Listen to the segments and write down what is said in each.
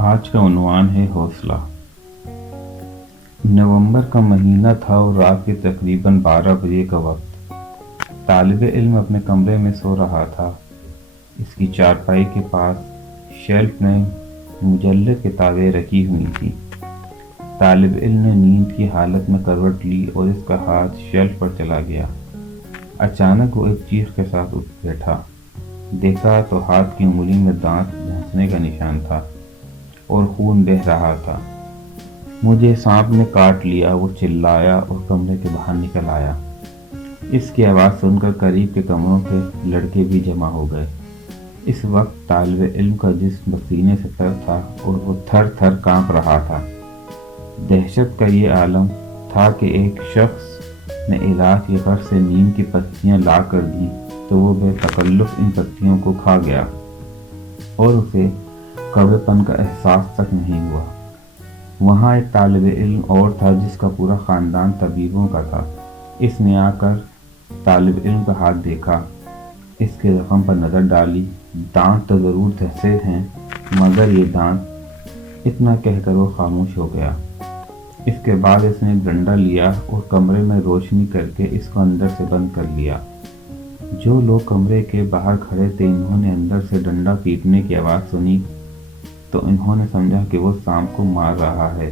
आज का उन्वान है हौसला। नवंबर का महीना था और रात के तकरीबन 12 बजे का वक्त। तालिब इल्म अपने कमरे में सो रहा था। इसकी चारपाई के पास शेल्फ में मुजल्लद किताबें रखी हुई थी। तालिब इल्म ने नींद की हालत में करवट ली और इसका हाथ शेल्फ पर चला गया। अचानक वो एक चीख के साथ उठ बैठा। देखा तो हाथ की उंगली में दांत घसने का निशान था और खून बह रहा था। मुझे सांप ने काट लिया, वो चिल्लाया और कमरे के बाहर निकल आया। इसकी आवाज़ सुनकर करीब के कमरों के लड़के भी जमा हो गए। इस वक्त तालिब इल्म का जिस्म पसीने से तर था और वो थर थर कांप रहा था। दहशत का ये आलम था कि एक शख्स ने इलाज की गर्ज से नीम की पत्तियां ला कर दी तो वो बेतकल्लुफ़ इन पत्तियों को खा गया और उसे कड़वेपन का एहसास तक नहीं हुआ। वहाँ एक तालिब इल्म और था जिसका पूरा ख़ानदान तबीबों का था। इसने आकर तालिब इल्म का हाथ देखा, इसके ज़ख्म पर नज़र डाली। दांत तो ज़रूर धंसे हैं मगर ये दांत, इतना कहकर वो खामोश हो गया। इसके बाद इसने एक डंडा लिया और कमरे में रोशनी करके इसको अंदर से बंद कर लिया। जो लोग कमरे के बाहर खड़े थे इन्होंने अंदर से डंडा पीटने की आवाज़ सुनी तो इन्होंने समझा कि वो सांप को मार रहा है।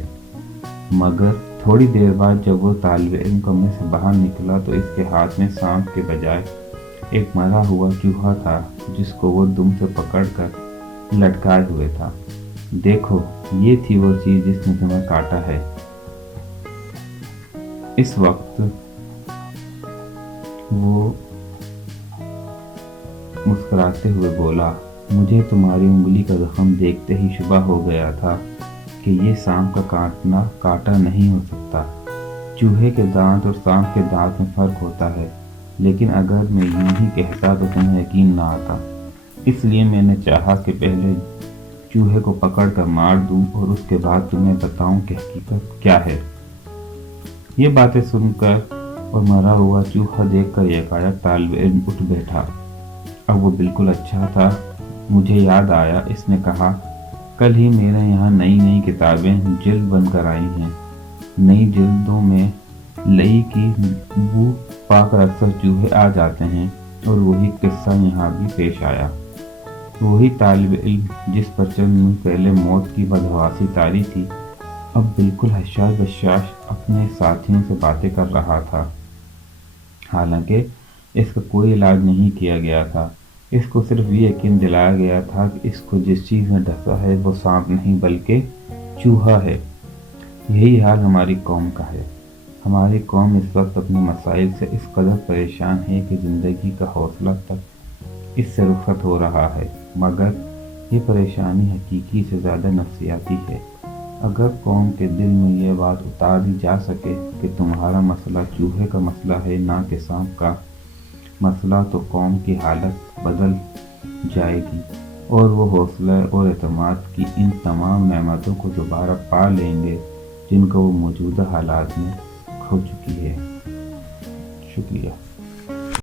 मगर थोड़ी देर बाद जब वो तालिब इल्म कमरे से बाहर निकला तो इसके हाथ में सांप के बजाय एक मरा हुआ चूहा था जिसको वो दुम से पकड़कर लटकाए हुए था। देखो, ये थी वो चीज़ जिसने तुम्हें काटा है। इस वक्त वो मुस्कुराते हुए बोला, मुझे तुम्हारी उंगली का जख्म देखते ही शुबा हो गया था कि ये सांप का काटा नहीं हो सकता। चूहे के दांत और सांप के दांत में फ़र्क होता है, लेकिन अगर मैं यूं ही कहता तो तुम्हें यकीन ना आता। इसलिए मैंने चाहा कि पहले चूहे को पकड़ कर मार दूं और उसके बाद तुम्हें बताऊं कि हकीकत क्या है। ये बातें सुनकर और मरा हुआ चूहा देखकर एकाएक तालिब इल्म उठ बैठा। अब वो बिल्कुल अच्छा था। मुझे याद आया, इसने कहा, कल ही मेरे यहाँ नई नई किताबें जिल्द बनकर आई हैं। नई जिल्दों में लई की बू पाकर अक्सर चूहे आ जाते हैं और वही किस्सा यहाँ भी पेश आया। वही तालिब इल्म जिस पर चंद मिनट पहले मौत की बदहवासी तारी थी, अब बिल्कुल हशाश बशाश अपने साथियों से बातें कर रहा था। हालांकि इसका कोई इलाज नहीं किया गया था। इसको सिर्फ ये यकीन दिलाया गया था कि इसको जिस चीज़ में डसा है वो सांप नहीं बल्कि चूहा है। यही हाल हमारी कौम का है। हमारी कौम इस वक्त अपने मसाइल से इस कदर परेशान है कि ज़िंदगी का हौसला तक इससे रुखसत हो रहा है। मगर ये परेशानी हकीकी से ज़्यादा नफ्सियाती है। अगर कौम के दिल में ये बात उतार दी जा सके कि तुम्हारा मसला चूहे का मसला है ना कि सांप का मसला, तो कौम की हालत बदल जाएगी और वो हौसला और एतमाद की इन तमाम नेमतों को दोबारा पा लेंगे जिनको वो मौजूदा हालात में खो चुकी है। शुक्रिया।